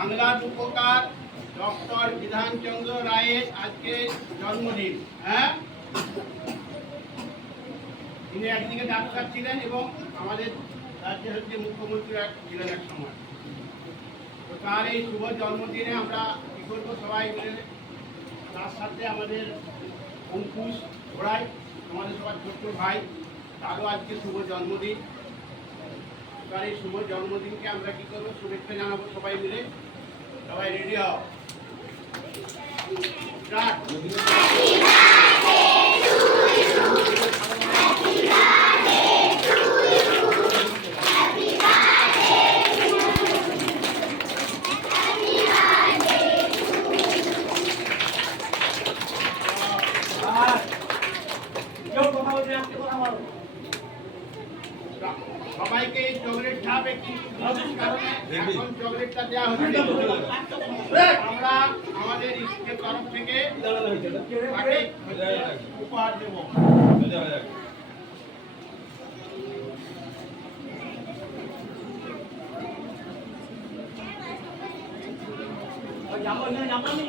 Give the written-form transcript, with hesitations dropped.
বাংলার উপকার ডক্টর বিধানচন্দ্র রায়ের আজকে জন্মদিন। হ্যাঁ, তিনি একদিকে ডাক্তার ছিলেন এবং আমাদের রাজ্যের হচ্ছে মুখ্যমন্ত্রী ছিলেন এক সময়। তো তার এই শুভ জন্মদিনে আমরা কী করবো, সবাই মিলে তার সাথে আমাদের অঙ্কুশ ঘোড়াই, আমাদের সবার ছোট্ট ভাই, তারও আজকে শুভ জন্মদিন। তার এই শুভ জন্মদিনকে আমরা কী করবো, শুভেচ্ছা জানাবো সবাই মিলে। সবাই রেডি হও। সবাইকে এই চকলেট খাবে, কিন্তু এখন চকলেটটা দেওয়া হচ্ছে। আমরা আমাদের স্কুলের তরফ থেকে তাকে উপহার দেব। জামানি